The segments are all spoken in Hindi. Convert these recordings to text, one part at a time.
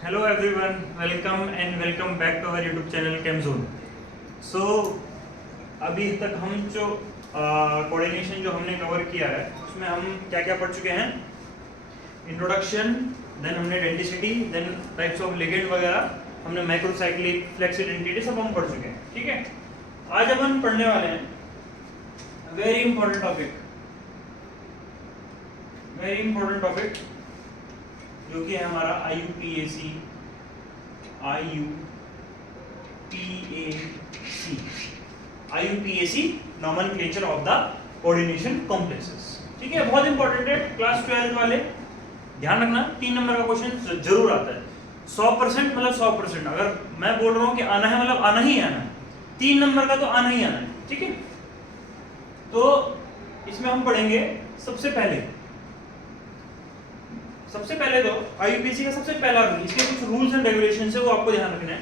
Hello everyone, welcome and welcome back to our YouTube channel ChemZone. So अभी तक हम जो कोऑर्डिनेशन जो हमने कवर किया है उसमें हम क्या क्या पढ़ चुके हैं? इंट्रोडक्शन, देन हमने density, then types of ligand वगैरह, हमने माइक्रोसाइक्लिक, फ्लेक्स आइडेंटिटी सब हम पढ़ चुके हैं. ठीक है, आज अपन पढ़ने वाले हैं वेरी इंपॉर्टेंट टॉपिक जो कि है हमारा IUPAC nomenclature of the coordination complexes. ठीक है, बहुत इंपॉर्टेंट है. क्लास 12 वाले ध्यान रखना, 3 नंबर का क्वेश्चन जरूर आता है. 100% मतलब 100%. अगर मैं बोल रहा हूं कि आना है मतलब आना ही आना है. 3 नंबर का तो आना ही आना है. ठीक है, तो इसमें हम पढ़ेंगे सबसे पहले तो IUPAC का सबसे पहला रूल. इसके कुछ रूल्स एंड रेगुलेशंस है, वो आपको ध्यान रखना है.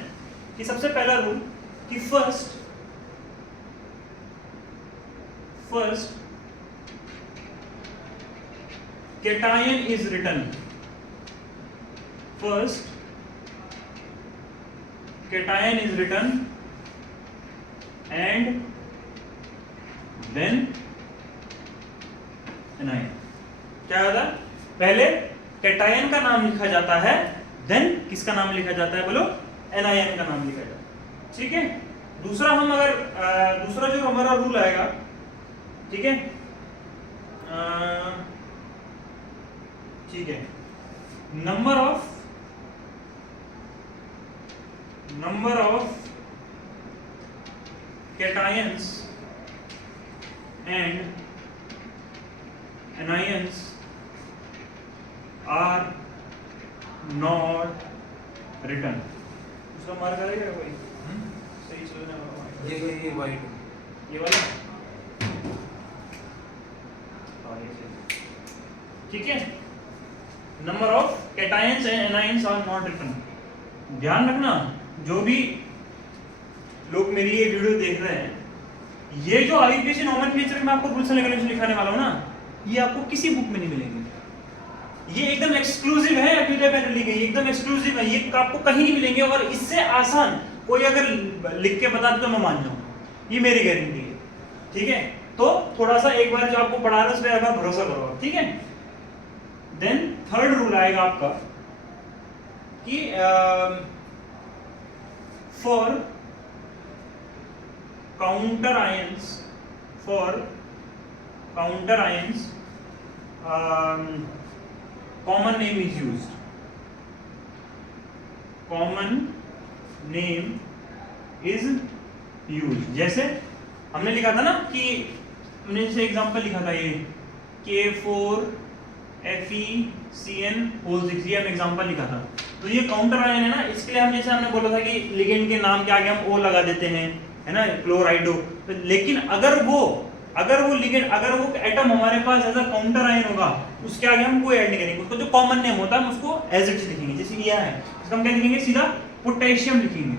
कि सबसे पहला रूल कि first cation is written and then anion. क्या होता है? पहले कैटायन का नाम लिखा जाता है, देन किसका नाम लिखा जाता है? बोलो, एनायन का नाम लिखा जाता है. ठीक है, दूसरा हम अगर दूसरा जो हमारा रूल आएगा, ठीक है, number of cations and anions are not written. उसका मार्क आएगा कोई सही सोचना वाला. ये वाइट, ये वाला. ठीक है, number of cations and anions are not written. ध्यान रखना, जो भी लोग मेरी ये वीडियो देख रहे हैं, ये जो IUPAC नॉमेनक्लेचर में आपको रूल्स एंड रेगुलेशन लिखाने वाला हूं ना, ये आपको किसी बुक में नहीं मिलेंगे. ये एकदम एक्सक्लूसिव है, अकेले पे ली गई, एकदम एक्सक्लूसिव है. ये आपको कहीं नहीं मिलेंगे. और इससे आसान कोई अगर लिख के बता दे तो मैं मान जाऊंगा, ये मेरी गारंटी है. ठीक है, तो थोड़ा सा एक बार जो आपको पढ़ा रहा है उस पर एक बार भरोसा करो. ठीक है, देन थर्ड रूल आएगा आपका कि for counter ions common name is used. जैसे हमने लिखा था ना कि हमने जैसे एग्जांपल लिखा था ये K4FeCN6, ये हम एग्जांपल लिखा था. तो ये काउंटर आयन है ना, इसके लिए हम जैसे हमने बोला था कि लिगेंड के नाम के आगे हम O लगा देते हैं, है ना, क्लोराइडो. तो लेकिन अगर वो लिगेंड, अगर वो एटम हमारे पास एज अ काउंटर आयन होगा, उसके आगे हम कोई ऐड नहीं करेंगे. उसको जो कॉमन नेम होता है हम उसको एज इट लिखेंगे. जैसे ये है, इसका हम क्या लिखेंगे? सीधा पोटेशियम लिखेंगे.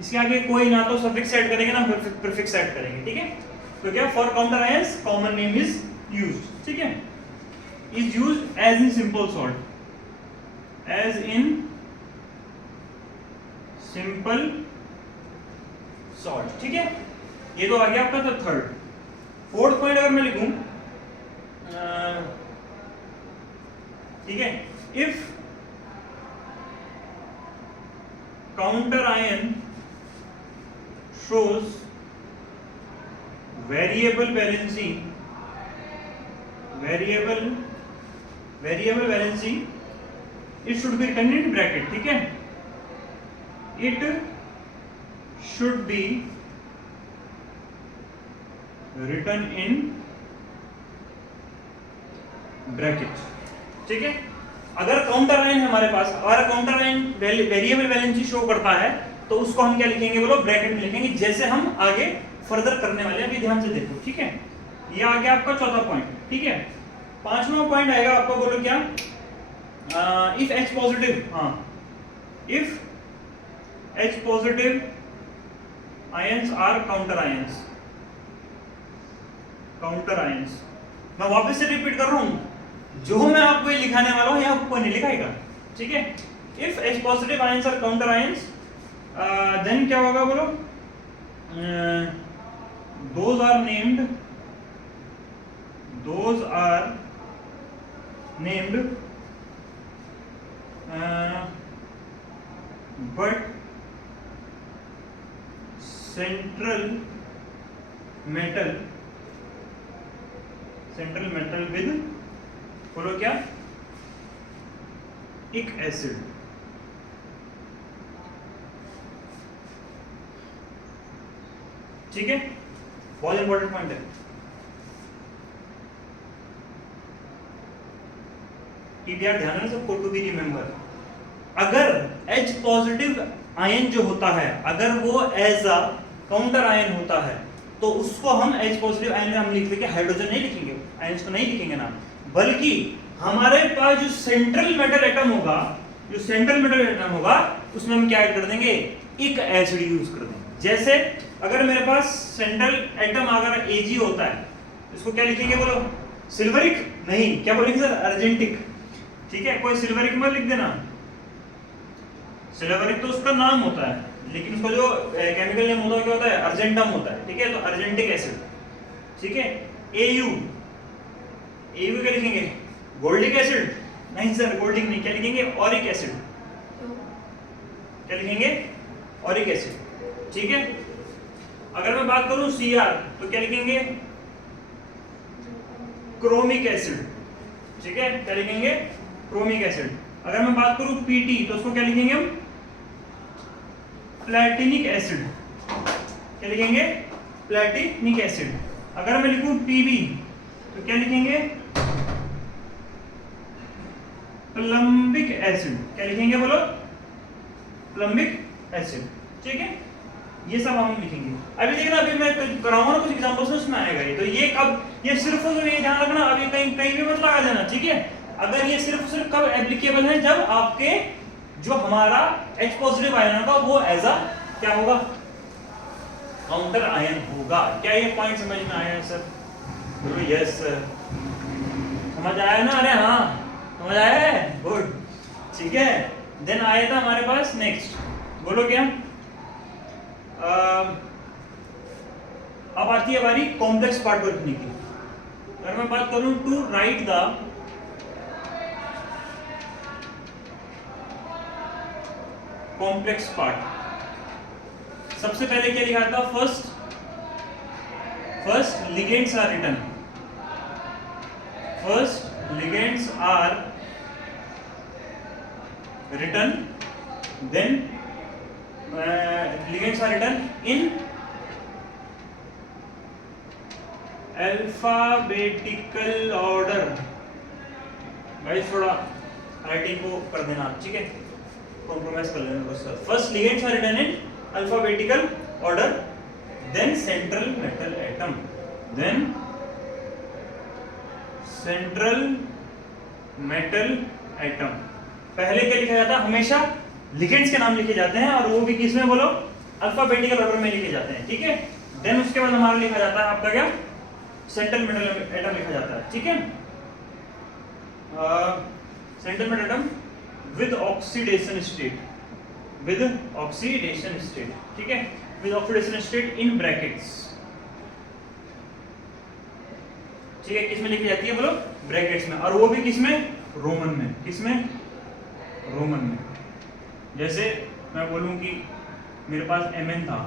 इसके आगे कोई ना तो सफिक्स ऐड करेंगे ना प्रीफिक्स ऐड करेंगे. ठीक है, तो क्या for counter ions common name is used. ठीक है, is used as in simple salt, ठीक है, ये तो आ गया आपका. तो थर्ड. फोर्थ पॉइंट अगर मैं लिखूं, ठीक है, if counter ion shows variable valency, it should be written in bracket. ठीक है, it should be written in bracket. ठीक है, अगर काउंटर आयन हमारे पास, और counter ion variable valency show करता है, तो उसको हम क्या लिखेंगे? बोलो, ब्रैकेट में लिखेंगे, जैसे हम आगे फर्दर करने वाले हैं. अभी ध्यान से देखो. ठीक है, ये आ गया आपका चौथा पॉइंट. ठीक है, पांचवा पॉइंट आएगा आपका, बोलो क्या? If H positive, if H positive ions are counter ions. मैं वापस से रिपीट कर रहा हूं, जो मैं आपको ये लिखाने वाला हूं, यहाँ कोई नहीं लिखाएगा. ठीक है। If H positive ions are counter ions then क्या होगा बोलो, those are named but central metal with बोलो क्या, इक एसिड। ठीक है, बहुत इंपॉर्टेंट पॉइंट है। टीबीआर ध्यान में सबको, टू बी रिमेंबर, अगर H पॉजिटिव आयन जो होता है अगर वो एज अ काउंटर आयन होता है तो उसको हम H पॉजिटिव आयन में हम लिख देंगे, हाइड्रोजन नहीं लिखेंगे, आयंस को नहीं लिखेंगे ना, बल्कि हमारे पास जो सेंट्रल मेटल एटम होगा उसमें हम क्या ऐड कर देंगे, इक एसिड यूज कर देंगे। जैसे अगर मेरे पास सेंट्रल एटम अगर Ag होता है, इसको क्या लिखेंगे बोलो, सिल्वरिक नहीं, क्या बोलेंगे सर, अर्जेंटिक। ठीक है, कोई सिल्वरिक मत लिख देना, सिल्वरिक तो उसका नाम होता है, लेकिन उसका जो केमिकल नेम होता है क्या होता है, अर्जेंटम होता है। ठीक है, तो अर्जेंटिक एसिड। ठीक है, Au क्या लिखेंगे, गोल्डिक एसिड नहीं सर, गोल्डिक नहीं, क्या लिखेंगे, ऑरिक एसिड। क्या लिखेंगे, ऑरिक एसिड। ठीक है, अगर मैं बात करूं Cr तो क्या लिखेंगे, क्रोमिक एसिड। ठीक है, क्या लिखेंगे, क्रोमिक एसिड। अगर मैं बात करूं Pt तो उसको क्या लिखेंगे हम, प्लेटिनिक एसिड। क्या लिखेंगे, प्लेटिनिक एसिड। अगर मैं लिखूं Pb तो क्या लिखेंगे, प्लम्बिक एसिड। क्या लिखेंगे बोलो, प्लम्बिक एसिड। ठीक है, ये सब हम लिखेंगे। अभी देखना, अभी मैं कराऊंगा ना कुछ एग्जांपल्स में, उसमें आएगा ये। तो ये कब, ये सिर्फ ये ध्यान रखना, अभी कहीं कहीं भी मत लगा देना। ठीक है, अगर ये सिर्फ कब एप्लीकेबल है, जब आपके जो हमारा H पॉजिटिव आयन होगा वो एज अ क्या होगा, काउंटर आयन होगा। क्या ये पॉइंट समझ में आया है सर? बोलो यस सर, समझ आया ना? अरे हाँ, समझ आया है, गुड। ठीक है, देन आया था हमारे पास नेक्स्ट, बोलो क्या, अब आती है बारी कॉम्प्लेक्स पार्ट को लिखने की। अगर मैं बात करूं to write the complex part, सबसे पहले क्या लिखा था, first ligands are written, then ligands are written in alphabetical order। भाई थोड़ा राइटिंग को कर देना, ठीक है, कॉम्प्रोमाइज कर लेना बस। First ligands are written in alphabetical order, then central metal atom, पहले क्या लिखा जाता है, हमेशा लिगेंड्स के नाम लिखे जाते हैं, और वो भी किसमें बोलो, अल्फाबेटिकल ऑर्डर में लिखे जाते हैं। ठीक है, देन उसके बाद हमारा लिखा जाता है आपका क्या, सेंट्रल मेटल एटम लिखा जाता है। ठीक है, central metal atom with oxidation state, ठीक है, with oxidation state in brackets. ठीक है, किसमें लिखी जाती है बोलो, ब्रैकेट्स में, और वो भी किसमें, रोमन में। किसमें, रोमन में। जैसे मैं बोलूं कि मेरे पास Mn था,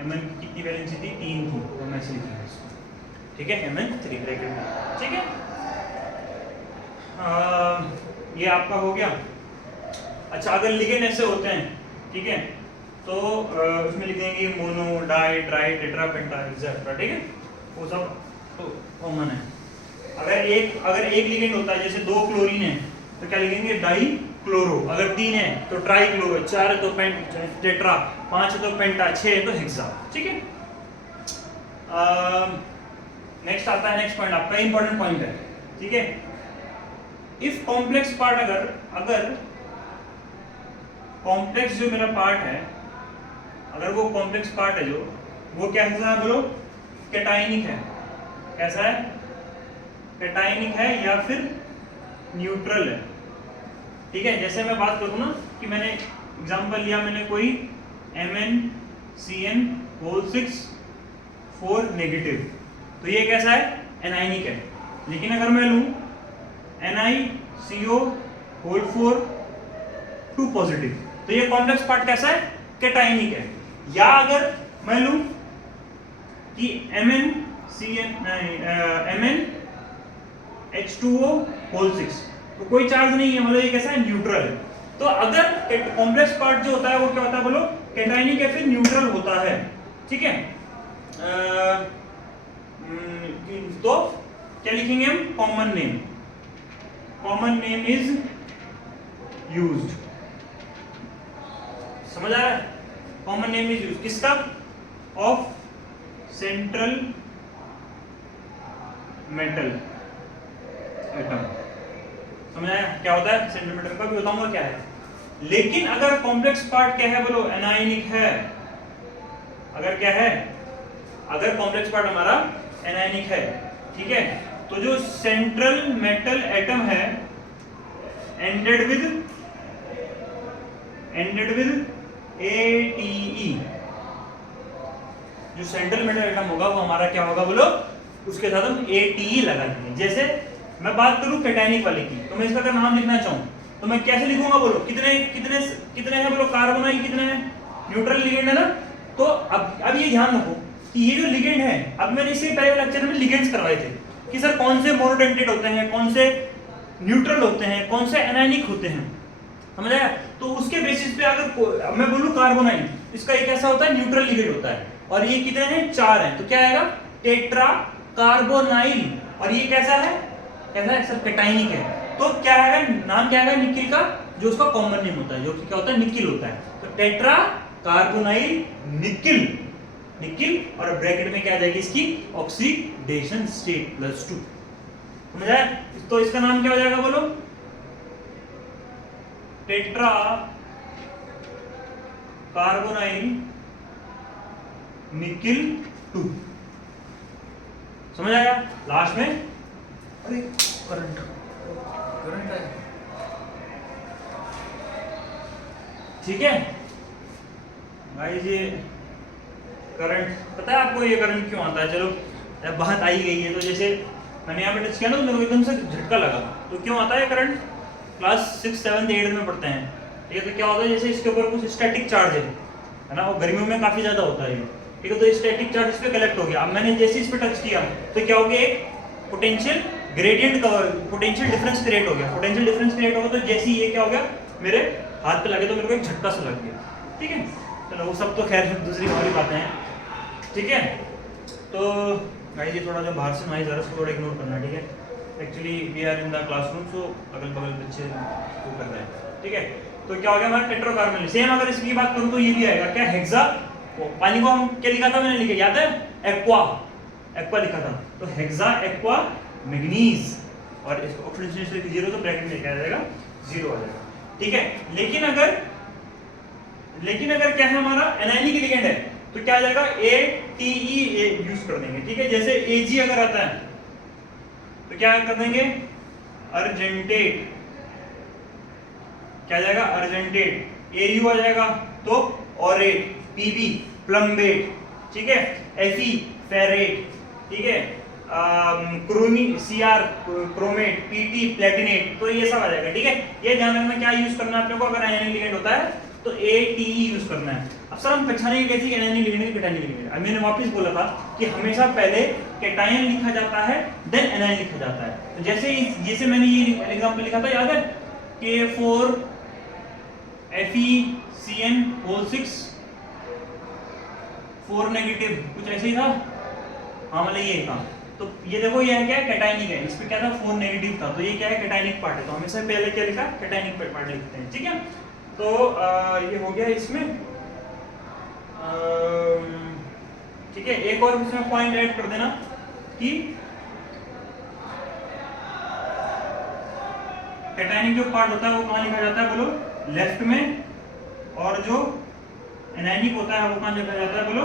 Mn की कितनी वैलेंसी थी, 3 थी, तो मैं ऐसे लिखूंगा इसको। ठीक है, Mn3 ब्रैकेट में। ठीक है, ये आपका हो गया। अच्छा, अगर लिगेंड ऐसे होते हैं, ठीक है, तो उसमें लिख देंगे मोनो, डाई, ट्राई, टेट्रा, पेंटा, एक्सेट्रा। ठीक है, वो सब तो कॉमन है। अगर एक लिगेंड होता है, जैसे 2 क्लोरीन है तो क्या लिखेंगे, डाई क्लोरो। अगर 3 है तो ट्राई क्लोरो, 4 है तो टेट्रा, 5 है तो पेंटा, 6 है तो हेक्सा। ठीक है, नेक्स्ट आता है, नेक्स्ट पॉइंट आपका इंपॉर्टेंट पॉइंट है। ठीक है, इफ कॉम्प्लेक्स पार्ट, अगर कॉम्प्लेक्स जो मेरा पार्ट है, अगर वो कॉम्प्लेक्स पार्ट है जो, वो कैसा है बोलो, कैटायनिक है। कैसा है, कैटायनिक है या फिर न्यूट्रल है। ठीक है, जैसे मैं बात करूँ ना कि मैंने एग्जांपल लिया, मैंने कोई MnCN6 4 नेगेटिव, तो ये कैसा है, एनायनिक है। लेकिन अगर मैं लूँ NiCO4 2 पॉजिटिव, तो ये कॉम्प्लेक्स पार्ट कैसा है, कैटायनिक है। या अगर मैं लूँ कि MnH2O6, तो कोई चार्ज नहीं है, मतलब ये कैसा है, न्यूट्रल है। तो अगर कॉम्प्लेक्स पार्ट जो होता है वो क्या होता है बोलो, कैटायनिक या फिर न्यूट्रल होता है, ठीक है। तो क्या लिखेंगे हम, कॉमन नेम इज यूज्ड, समझ आ रहा है, कॉमन नेम इज यूज्ड किसका, ऑफ सेंट्रल मेटल एटम, समझ आया क्या होता है, सेंट्रल मेटल का भी बताऊंगा क्या है। लेकिन अगर कॉम्प्लेक्स पार्ट क्या है बोलो, एनायनिक है, अगर क्या है, अगर कॉम्प्लेक्स पार्ट हमारा एनायनिक है, ठीक है, तो जो सेंट्रल मेटल एटम है एंडेड विद ATE, जो सेंट्रल मेटल एटम होगा वो हमारा क्या होगा बोलो, उसके साथ हम ATE लगा देंगे। जैसे मैं बात करूं कैटायनिक वाले की, तो मैं इसका अगर नाम लिखना चाहूं तो मैं कैसे लिखूंगा बोलो, कितने कितने कितने हैं बोलो, कार्बोनाइल कितने हैं, न्यूट्रल लिगेंड है ना। तो अब ये ध्यान रखो कि ये जो लिगेंड है, अब मैंने इससे पहले लेक्चर में लिगेंड्स करवाए थे कि सर कौन से मोनोडेंटेट होते हैं, कौन से न्यूट्रल होते हैं, कौन से एनायनिक होते हैं, समझ आया। तो उसके बेसिस पे अगर मैं बोलूं कार्बोनाइल, इसका एक ऐसा होता है न्यूट्रल लिगेंड होता है, और ये कितने हैं, 4 हैं, तो क्या आएगा, टेट्रा कार्बोनाइल। और ये कैसा है सर, कैटायनिक है। तो क्या है, नाम क्या है निकिल का, जो उसका कॉमन नेम होता है, जो कि क्या होता है, निकिल होता है। तो टेट्रा कार्बोनाइल निकिल, और ब्रैकेट में क्या आ जाएगी इसकी, ऑक्सीडेशन स्टेट +2, समझ आया। तो इसका नाम क्या हो जाएगा बोलो, टेट्रा कार्बोनाइल निकिल 2, समझ आया। लास्ट में अरे करंट है, ठीक है गाइस, ये करंट पता है आपको, ये करंट क्यों आता है, चलो जब बात आई गई है तो जैसे मैंने यहाँ पे टच किया ना तो मेरे को एकदम से झटका लगा। तो क्यों आता है करंट, क्लास 6, 7, 8 में पढ़ते हैं, ठीक है। तो क्या होता है, जैसे इसके ऊपर कुछ स्टैटिक चार्ज है ना, वो गर्मियों में काफी ज्यादा होता है, ठीक है। तो स्टैटिक चार्ज इस पे कलेक्ट हो गया। अब मैंने जैसे इस पे टच किया तो क्या हो गया, एक पोटेंशियल ग्रेडियंट का पोटेंशियल डिफरेंस क्रिएट हो गया। पोटेंशियल डिफरेंस क्रिएट होगा तो जैसे ये क्या हो गया, मेरे हाथ पे लगे तो मेरे को एक झटका सा लग गया, ठीक है। चलो वो सब तो खैर दूसरी हमारी बातें हैं, ठीक है। तो गाइस ये थोड़ा जो बाहर से नॉइज आ रहा है उसको थोड़ा इग्नोर करना, ठीक है। Actually we are in the classroom, so अगल बगल बच्चे वो कर रहे हैं, ठीक है। तो क्या हो गया हमारा टेट्राकार्बोनाइल। सेम अगर इसकी बात करूं तो ये भी आएगा क्या, हेक्सा। पानी को हम क्या लिखा था, मैंने लिखा याद है, एक्वा लिखा था। तो हेक्सा एक्वा मैंगनीज, और इसको ऑक्सीडेशन स्टेट 0 तो ब्रैकेट में क्या आ जाएगा, 0 आ जाएगा, ठीक है। लेकिन अगर क्या है हमारा एनायनिक लिगेंड है तो क्या आ जाएगा, ATE यूज कर देंगे, ठीक है। जैसे AG अगर आता है तो क्या कर देंगे, अर्जेंटेट, क्या आ जाएगा, अर्जेंटेट। AU आ जाएगा तो ऑरेट, PB प्लम्बेट, ठीक है। FE फेरेट, ठीक है। क्रोमी CR क्रोमेट, PT प्लेटिनेट, तो ये सब आ जाएगा, ठीक है। ये ध्यान रखना क्या यूज करना है अपने को, अगर एनायनिक लिगेंड होता है तो ATE यूज करना है। अब सर हम पहचानेंगे कैसे एनायनिक लिगेंड है कैटायनिक लिगेंड। अब मैंने वापस बोला था कि हमेशा पहले कैटायन लिखा जाता है देन एनायन लिखा जाता है। तो जैसे मैंने ये एग्जांपल लिखा था, याद है, K4FeCN6 4 नेगेटिव, कुछ ऐसे ही था, हाँ मतलब ये था। तो ये देखो ये क्या है, कैटायनिक है, इस पे क्या था, 4 नेगेटिव था, तो ये क्या है, कैटायनिक पार्ट है। तो हमेशा पहले क्या लिखा, कैटायनिक पार्ट लिखते हैं, ठीक है। तो ये हो गया इसमें, ठीक है। एक और इसमें पॉइंट ऐड कर देना कि कैटायनिक जो पार्ट होता है वो कहाँ लिखा जाता है बोलो, लेफ्ट में, और जो एनायनिक होता है वो कहाँ लिखा जाता है बोलो,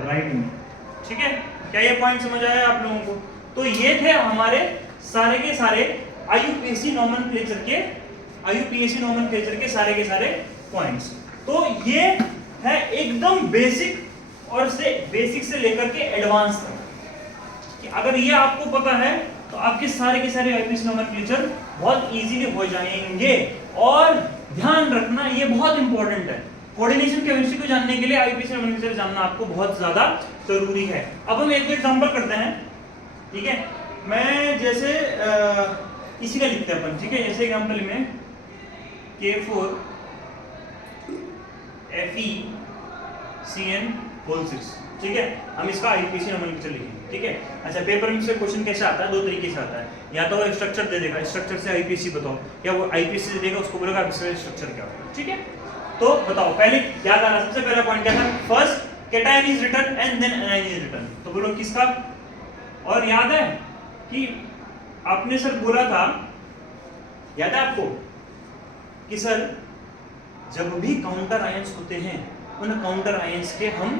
राइट में, ठीक है। क्या ये पॉइंट समझ आया आप लोगों को। तो ये थे हमारे सारे के सारे IUPAC नॉमेनक्लेचर के IUPAC नोमेनक्लेचर के सारे पॉइंट्स। तो ये है एकदम बेसिक और से बेसिक से लेकर के एडवांस तक, कि अगर ये आपको पता है तो आपके सारे के सारे IUPAC नोमेनक्लेचर बहुत इजीली हो जाएंगे। और ध्यान रखना ये बहुत इंपॉर्टेंट है, कोऑर्डिनेशन केमिस्ट्री को जानने के लिए IUPAC नोमेनक्लेचर जानना आपको बहुत ज्यादा जरूरी है। अब हम एक एग्जांपल करते हैं, ठीक है। मैं जैसे इसी का लिखते हैं अपन, ठीक है। जैसे एग्जांपल में K4 FeCN6, ठीक है। हम इसका IUPAC नोमेनक्लेचर लिखेंगे, ठीक है। अच्छा, पेपर में से क्वेश्चन कैसे आता है, दो तरीके से आता है। या तो वो स्ट्रक्चर दे देगा, स्ट्रक्चर से IUPAC बताओ, या वो IUPAC दे देगा, उसको बोलेगा इसका स्ट्रक्चर क्या होगा, ठीक है। तो बताओ, पहले याद आना, सबसे पहला पॉइंट क्या था, first cation is written and then anion is written. तो बोलो किसका। और याद है कि आपने सर बोला था, याद है आपको कि सर जब भी काउंटर आयंस होते हैं उन काउंटर आयंस के हम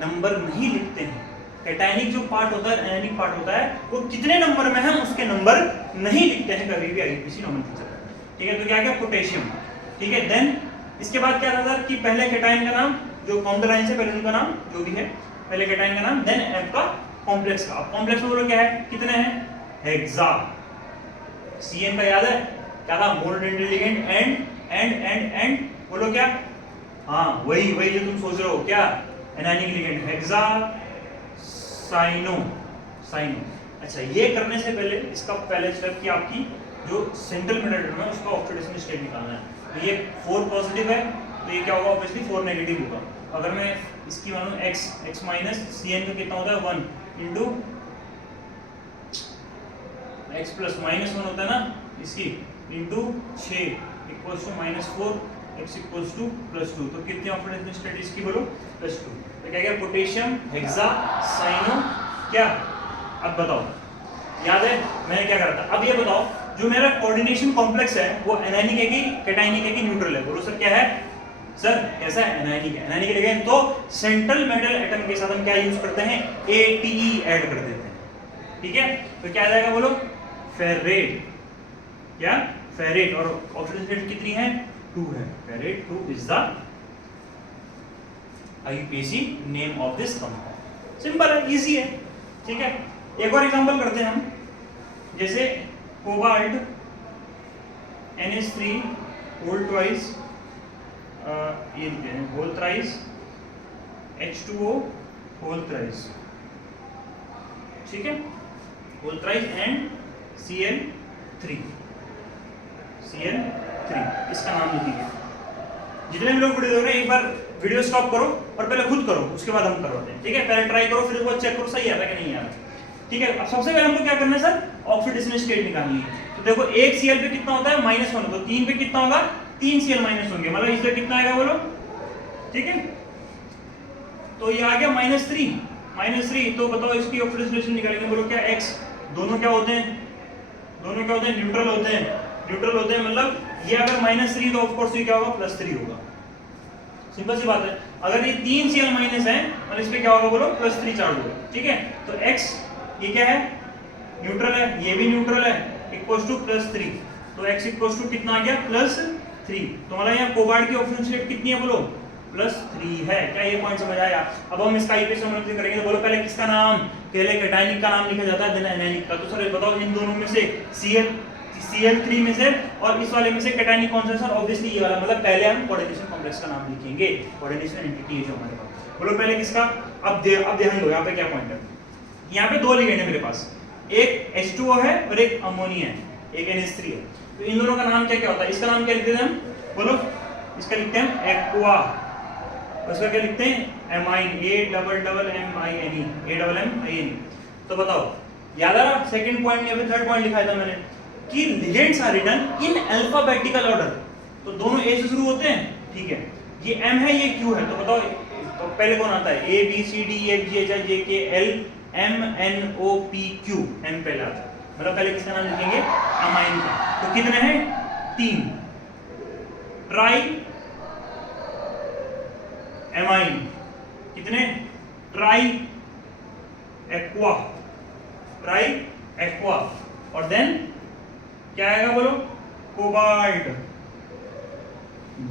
नंबर नहीं लिखते हैं। कैटायनिक जो पार्ट होता है, एनायनिक पार्ट होता है, वो कितने नंबर में है उसके नंबर नहीं लिखते हैं कभी भी IUPAC नोमेनक्लेचर, ठीक है। तो क्या क्या, पोटेशियम, ठीक है। देन इसके बाद क्या था कि पहले कैटायन का नाम, जो काउंटर आयंस है पहले उनका नाम जो भी है, पहले कैटायन का नाम, देन एफ का कॉम्प्लेक्स का। अब कॉम्प्लेक्स में बोलो क्या है, कितने हैं, हेक्सा। CN का याद है क्या था, मोल लिगेंड एंड बोलो क्या, हाँ वही जो तुम सोच रहे हो, क्या, एनायनिक लिगेंड, हेक्सा साइनो। अच्छा, ये करने से पहले इसका पहले स्टेप की आपकी जो सेंट्रल मेटल एटम है उसका ऑक्सीडेशन स्टेट निकालना है। तो ये 4 पॉजिटिव है, तो ये क्या होगा, ऑब्वियसली 4 नेगेटिव होगा। अगर मैं इसकी मानूं x माइनस CN का कितना होता है 1 इंटू x प्लस माइनस 1 होता है ना इसकी, into 6 equals to -4 x equals to +2। तो कितनी ऑक्सीडेशन स्टेट इसकी बोलो, +2। तो क्या पोटेशियम, हेक्सा, साइनो, क्या। अब बताओ, याद है मैंने क्या करा था। अब ये बताओ, जो मेरा कोऑर्डिनेशन कॉम्प्लेक्स है वो एनायनिक है कि कैटायनिक है कि न्यूट्रल है, बोलो सर क्या है, सर कैसा है, एनायनिक है। एनायनिक है तो सेंट्रल मेटल एटम के साथ हम क्या यूज करते हैं, ATE ऐड कर देते हैं, ठीक है। तो क्या आ जाएगा बोलो, फेरेट, क्या, फेरेट। और ऑक्सीडेशन स्टेट कितनी है, 2 है, ferrate 2 is the IUPAC name of this compound. Simple है, इजी है, ठीक है। एक और एग्जांपल करते हैं हम, जैसे कोबाल्ट NH3 होल ट्वाइस, ये लिखते हैं whole thrice, H2O whole thrice, ठीक है, होल थ्राइस एंड Cl3, इसका नाम लिखिए। जितने भी लोग वीडियो देख रहे हैं एक बार वीडियो स्टॉप करो और पहले खुद करो, उसके बाद हम करवाते हैं, ठीक है। पहले ट्राई करो, फिर वो चेक करो सही आ रहा है कि नहीं आ रहा, ठीक है। अब सबसे पहले हमको क्या करना है सर, ऑक्सीडेशन स्टेट निकालनी है। तो देखो एक Cl पे कितना होता है, -1, तो 3 पे कितना होगा, 3 Cl माइनस होंगे, मतलब इसमें कितना आएगा बोलो, ठीक है। तो ये आ गया -3, तो बताओ इसकी ऑक्सीडेशन स्टेट निकालेंगे, बोलो क्या, x। दोनों क्या होते हैं, न्यूट्रल होते हैं, मतलब ये अगर -3 तो ऑफ कोर्स ये क्या होगा, +3 होगा। सिंपल सी बात है। अगर ये 3 Cl माइनस है और इस पे क्या होगा बोलो, +3 चार्ज होगा, ठीक है। तो x ये क्या है, न्यूट्रल है, ये भी न्यूट्रल है, इक्वल्स टू +3। तो x इक्वल्स टू कितना आ गया, +3। तो हमारा यहाँ कोबाल्ट की ऑक्सीडेशन स्टेट कितनी है बोलो, +3 है। क्या ये पॉइंट समझ आया। अब हम इसका IUPAC नोमेनक्लेचर करेंगे, तो बोलो पहले किसका नाम, पहले कैटायनिक का नाम लिखा जाता है, देन एनायनिक का। तो सर बताओ इन दोनों में से Cl3 में से और इस वाले में से कैटायनिक कौन सा है सर, ऑब्वियसली ये वाला। मतलब पहले हम कोऑर्डिनेशन कॉम्प्लेक्स का नाम लिखेंगे, कोऑर्डिनेशन एंटिटी है जो हमारे पास। बोलो पहले किसका। अब ध्यान दो, यहाँ पे क्या पॉइंट है, यहाँ पे 2 लिगेंड है मेरे पास, एक H2O है और एक अमोनिया है, एक NH3 है। तो इन दोनों का नाम क्या क्या होता है, इसका नाम क्या लिखते हैं हम, बोलो। इसका लिखते हैं एक्वा, उसका क्या लिखते हैं, एमाइन, AMMINE। तो बताओ याद आ रहा, सेकंड पॉइंट या फिर थर्ड पॉइंट लिखा था मैंने कि ligands are written in alphabetical order. तो दोनों A से शुरू होते हैं, ठीक है। ये M है, ये Q है, तो बताओ तो पहले कौन आता है, A B C D E F G H I J K L M N O P Q, M पहले आता है। मतलब पहले किसका नाम लिखेंगे, अमाइन का। तो कितने हैं, 3। ट्राई एमाइन, कितने, ट्राई एक्वा, और देन क्या आएगा बोलो, कोबाल्ट,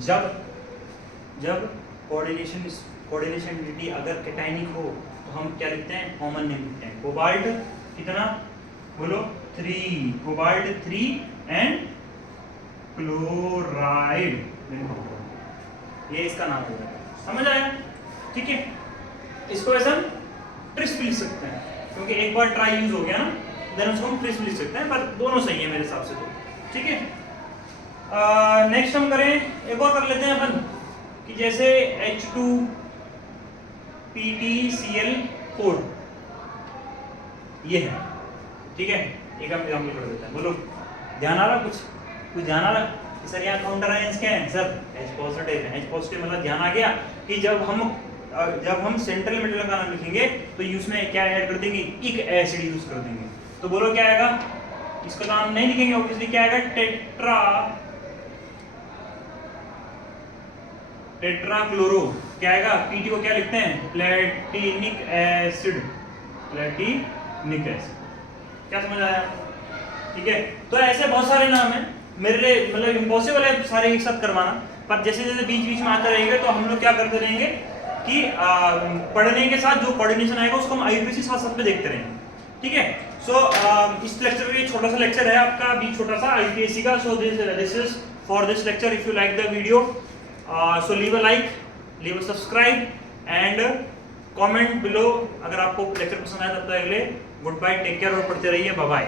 जब कोऑर्डिनेशनलिटी अगर कैटायनिक हो तो हम क्या लिखते हैं, कॉमन नेम लिखते हैं। कोबाल्ट कितना बोलो 3, कोबाल्ट 3 एंड क्लोराइड, ये इसका नाम होगा। समझ आया? ठीक है, इसको ऐसा हम ट्रिस भी लिख सकते हैं क्योंकि एक बार ट्राई यूज हो गया ना, देन उसको हम ट्रिस भी लिख सकते हैं, पर दोनों सही है मेरे हिसाब से तो। ठीक है, नेक्स्ट हम करें, एक और कर लेते हैं अपन कि जैसे H2PtCl4 ये है। ठीक है, एक हम एग्जांपल कर देते हैं। बोलो ध्यान आ रहा, कुछ ध्यान आ रहा? सर यहाँ काउंटर आयंस क्या है? सर H पॉजिटिव है। H पॉजिटिव मतलब ध्यान आ गया कि जब हम सेंट्रल मेटल का नाम लिखेंगे तो उसमें क्या ऐड कर देंगे, एक एसिड यूज कर देंगे। तो बोलो क्या आएगा, इसका नाम नहीं लिखेंगे ऑब्वियसली, क्या आएगा, टेट्राक्लोरो, क्या आएगा, पीटी को क्या लिखते हैं, प्लेटिनिक एसिड, क्या समझ आया? ठीक है, तो ऐसे बहुत सारे नाम हैं, मेरे लिए मतलब इम्पॉसिबल है सारे एक साथ करवाना, पर जैसे जैसे बीच बीच में आते रहेंगे तो हम लोग क्या करते रहेंगे कि पढ़ने के साथ जो कोऑर्डिनेशन आएगा उसको हम आईयूपीएसी साथ साथ में देखते रहेंगे। ठीक है, सो इस लेक्चर में छोटा सा लेक्चर है आपका भी छोटा सा आईयूपीएसी का। So this is for this lecture. If you like the video so leave a like, leave a subscribe and comment below. अगर आपको लेक्चर पसंद आया तब तक अगले गुड बाय, टेक केयर और पढ़ते रहिए, बाय बाय।